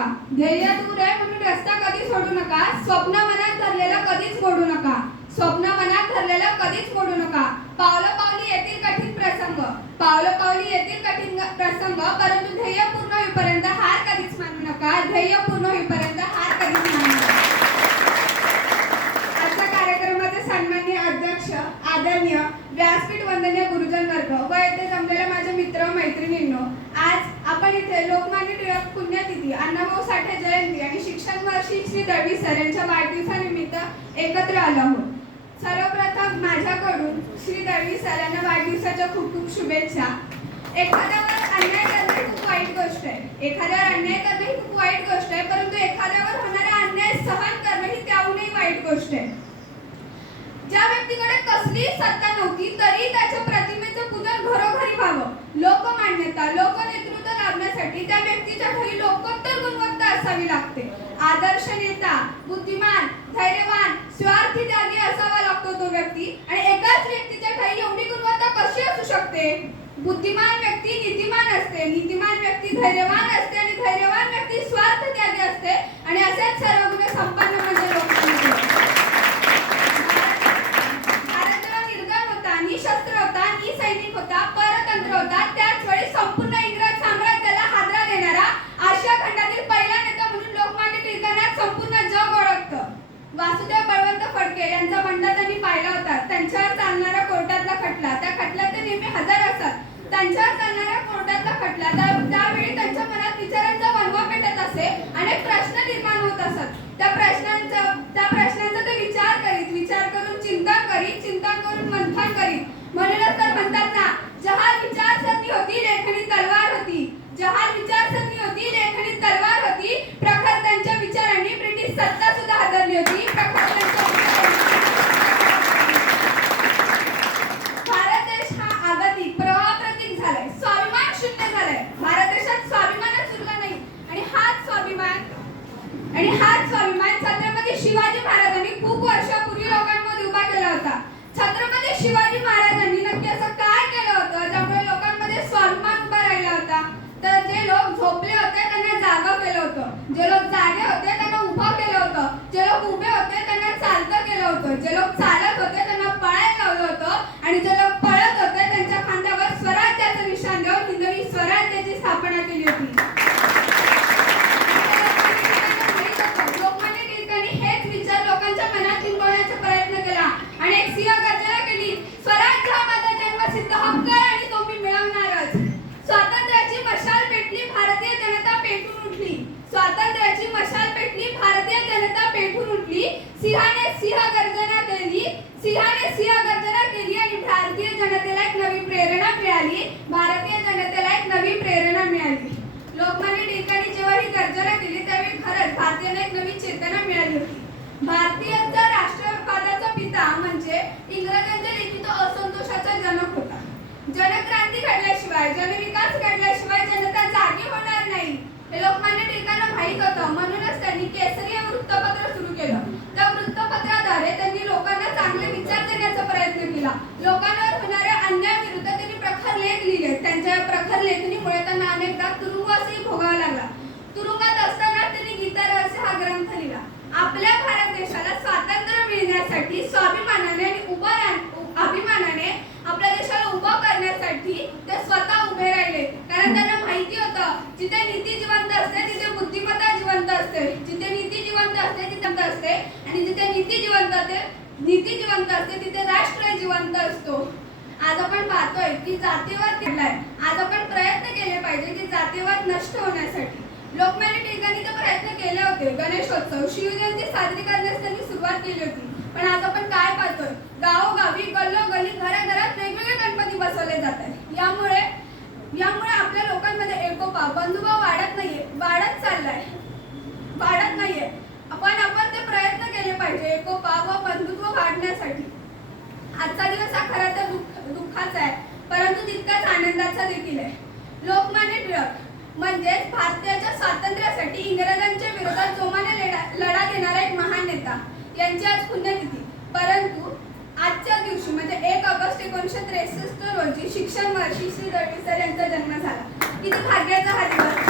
नका. ध्येय दूर आहे म्हणून रस्ता कधी सोडू नका. स्वप्न मनात धरलेलं कधीच मोडू नका. स्वप्न मनात धरलेलं कधीच मोडू नका. पावलं पावली येतील कठीण प्रसंग. पावलं पावली येतील कठीण प्रसंग परंतु ध्येय आज आपण लोकमान्य टिळक पुण्यतिथी अण्णाभाऊ साठे जयंती आणि शिक्षण वर्षी श्री दळवी सर यांच्या वाढदिवसानिमित्त एकत्र आलो आहोत. सर्वप्रथम माझ्याकडून श्री दळवी सर यांना वाढदिवसाच्या खूप खूप शुभेच्छा. एखाद्यावर अन्याय करणे ही खूप वाईट गोष्ट आहे. एखाद्यावर अन्याय करणे ही खूप वाईट गोष्ट आहे परंतु एखाद्यावर होणारा अन्याय सहन करणे ही त्याहूनही वाईट गोष्ट आहे. ज्या व्यक्तीकडे कसलीही सत्ता नव्हती तरी त्याच्या प्रतिमेचं पूजन घरोघरी व्हावं. लोकमान्यता लोकने लाभण्यासाठी त्या व्यक्तीच्या घरी लोकोत्तर गुणवत्ता असावी लागते. आदर्श नेता बुद्धिमान धैर्यवान स्वार्थी त्यागी असावा लागतो तो व्यक्ती. आणि एकाच व्यक्तीच्या घरी एवढी गुणवत्ता कशी असू शकते? बुद्धिमान व्यक्ती नीतिमान असते. नीतिमान व्यक्ती धैर्यवान असते आणि धैर्यवान व्यक्ती स्वार्थ त्यागी असते. आणि असेच सर्व गुण संपन्न म्हणजे लोकमान्य भारत जेव्हा निर्गम होता निशस्त्र होता निसैनिक होता परतंत्र होता त्याच वेळी संपूर्ण इंग्रज साम्राज्याला हादरा देणारा आशिया खंडातील पहिला नेता म्हणून लोकमान्य टिळकांना संपूर्ण जग ओळखतं वासुदेव बळवंत फडके यांचा बंडा त्यांनी पाहिला होता त्यांच्यावर चालणारा कोर्टातला खटला त्या खटल्यात ते नेहमी हजर असत त्यांच्यावर चालणाऱ्या कोर्टातला खटला त्या- त्यावेळी त्यांच्या मनात विचारांचा वनवा पेटत असे अनेक प्रश्न निर्माण होत असत त्या प्रश्नांचा त्या प्रश्नांचा ते विचार करीत विचार करून चिंतन करीत चिंतन करून मंथन करीत म्हणूनच तर म्हणतात ना जहाल विचारसरणी होती लेखणी तलवार होती जहाल विचारसरणी होती लेखणी तलवार होती प्रखर त्यांच्या विचारांनी ब्रिटिश सत्ता सुद्धा हादरली होती प्रखर त्यांच्या विचारांनी भारत देश हा आगतिक प्रवाह प्रतीक झालाय स्वाभिमान शून्य झालाय भारत देशात स्वाभिमानच उरला नाही आणि हाच स्वाभिमान आणि हाच स्वाभिमान छत्रपती शिवाजी महाराजांनी खूप वर्षापूर्वी लोकांमध्ये उभा केला होता छत्रपती शिवाजी महाराजांनी नक्की असं काय केलं होतं? ज्यामुळे लोकांमध्ये स्वाभिमान उभा राहिला होता. तर जे लोक झोपले होते त्यांना जागा केलं होतं. जे लोक जागे होते त्यांना उभं केलं होतं. जे लोक उभे होते त्यांना चालतं केलं होतं. जे लोक चालत होते त्यांना पळायला लावलं होतं आणि जे लोक पळत होते त्यांच्या खांद्यावर स्वराज्याचं निशाण देऊन हिंदवी स्वराज्याची स्थापना केली होती लोकमान्य टिळकांनी हेच विचार लोकांच्या मनात बिंबवण्याचा प्रयत्न केला आणि एक सिंह गर्जना केली स्वराज्य हा माझा जन्मसिद्ध हक्क आहे आणि तो मी मिळवणारच स्वातंत्र्याची मशाल पेटली भारतीय जनता पेटून उठली स्वातंत्र्याची मशाल पेटली भारतीय जनता पेटून उठली. सिंहाने सिंह गर्जना केली. सिंहाने सिंह गर्जना केली आणि भारतीय जनतेला एक नवी प्रेरणा मिळाली. भारतीय जनतेला एक नवी प्रेरणा मिळाली. लोकमान्य टिळकांनी जेव्हा ही गर्जना केली त्यावेळी खरंच भारतीयांना एक नवी चेतना मिळाली होती. भारतीयांचा राष्ट्रवादाचा पिता म्हणजे इंग्रजांच्या लिखित असंतोषाचा जनक होता. जनक्रांती घडल्याशिवाय जनविकास घडल्याशिवाय जनता जागी होणार नाही. हे लोकमान्य टिळकांना माहीत होतं. म्हणूनच त्यांनी केसरी हे वृत्तपत्र सुरू केलं. त्या वृत्तपत्राद्वारे त्यांनी लोकांना चांगले विचार देण्याचा प्रयत्न केला. लोकांवर होणाऱ्या अन्यायाविरुद्ध त्यांनी प्रखर लेख लिहिले. त्यांच्या प्रखर लेखणीमुळे त्यांना अनेकदा तुरुंगवासही भोगावा लागला. तुरुंगात असताना त्यांनी गीता रहस्य हा ग्रंथ लिहिला. आपल्या भारत देशाला स्वातंत्र्य मिळण्यासाठी स्वाभिमानाने आणि उभं राहण- अभिमानाने आपल्या देशाला उभं करण्यासाठी ते स्वतः उभे राहिले कारण त्यांना माहिती होतं जिथे नीती जिवंत असते तिथे बुद्धिमत्ता जिवंत असते. जिथे नीती जिवंत असते तिथे जिवंत असते. आणि जिथे नीती जिवंत असते नीती जिवंत असते तिथे राष्ट्र जिवंत असतो. आज आपण पाहतोय की जातीवाद केलाय आज आपण प्रयत्न केले पाहिजे की जातीवाद नष्ट होण्यासाठी. लोकमान्य टिळकांनी तर प्रयत्न केले होते. गणेशोत्सव शिवजयंती साजरी करण्यास त्यांनी सुरुवात केली होती. पण आज आपण काय पाहतोय? गावोगावी गल्लोगल्ली घराघरात वेगवेगळे गणपती बसवले जातात. यामुळे यामुळे आपल्या लोकांमध्ये एकोपा. बंधुभाव वाढत नाहीये. वाढत चाललाय. वाढत नाहीये. आपण आपण ते प्रयत्न केले पाहिजे एकोपा व बंधुत्व वाढण्यासाठी. आजचा दिवस हा खरा तर दुःख दुःखाचा आहे. परंतु तितकाच आनंदाचा देखील आहे. लोकमान्य टिळक म्हणजेच भारताच्या स्वातंत्र्यासाठी इंग्रजांच्या विरोधात जोमाने लढा लढा देणारा एक महान नेता. यांची आज पुण्यतिथी. परंतु ऑगस्ट एकोणीसशे त्रेसष्ट रोजी शिक्षण वर्षी श्री दळवीसर यांचा जन्म झाला. किती भाग्याचा हरिवार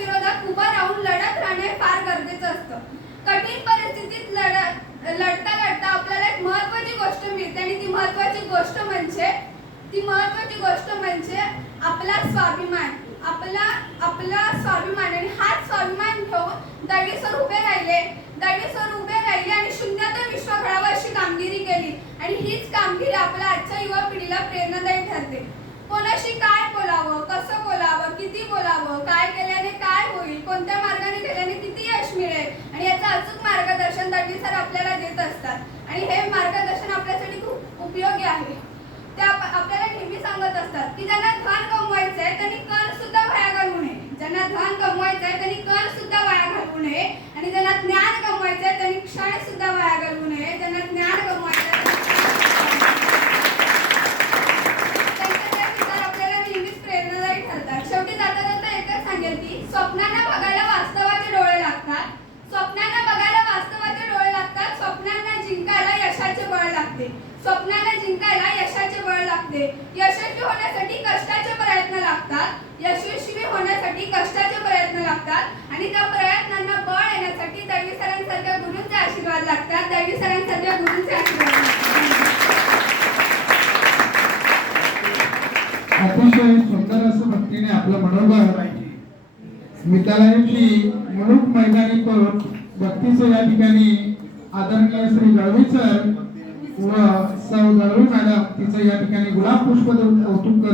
आयुष्यात उभा राहून लढत राहणे फार गरजेचं असतं. कठीण परिस्थितीत लढत लढता लढता आपल्याला एक महत्वाची गोष्ट मिळते आणि ती महत्वाची गोष्ट म्हणजे ती महत्वाची गोष्ट म्हणजे आपला स्वाभिमान. दळवी सर उभे राहिले. दळवी सर उभे राहिले आणि शून्यातून विश्व घडावं अशी कामगिरी केली. आणि हीच कामगिरी आपल्या आजच्या युवा पिढीला प्रेरणादायी ठरते. कोणाशी काय बोलावं कसं बोलावं किती बोलावं काय केल्याने काय होईल कोणत्या मार्गाने केल्याने किती यश मिळेल आणि याचं अचूक मार्गदर्शन दळवी सर आपल्याला देत असतात. आणि हे मार्गदर्शन आपल्यासाठी खूप उपयोगी आहे. ते आपल्याला नेहमी सांगत असतात की ज्यांना धन कमवायचं आहे त्यांनी कर सुद्धा वाया घालवू नये ज्यांना धन कमवायचं आहे त्यांनी कर सुद्धा आणि ज्यांना ज्ञान कमवायचं त्यांनी क्षण सुद्धा वाया घालवू नये. ज्यांना ज्ञान कमवायचं आपल्याला नेहमीच प्रेरणादायी ठरतात. शेवटी जाता जाता एकच सांगेल की स्वप्नांना बघायला वास्तवाचे डोळे लागतात. स्वप्नांना बघायला वास्तवाचे डोळे लागतात. स्वप्नांना जिंकायला यशाचे बळ लागते. स्वप्नांना जिंकायला यशाचे बळ लागते. यशस्वी होण्यासाठी कष्टाचे प्रयत्न लागतात. यशस्वी होण्यासाठी कष्टाचे प्रयत्न लागतात. आणि त्या प्रयत्नांना बळ येण्यासाठी दळवी सरांसारख्या गुरूंचे आशीर्वाद लागतात. दळवी सध्या गुरुंचे आशीर्वाद अतिशय सुंदर असं भक्तीने आपलं मनोभाव विद्यालयाची मुलूक मैदानी करून भक्तीचं या ठिकाणी आदरणीय श्री गळवी सर व सौ गळवी मॅडम तिचं या ठिकाणी गुलाब पुष्प देऊन कौतुक करत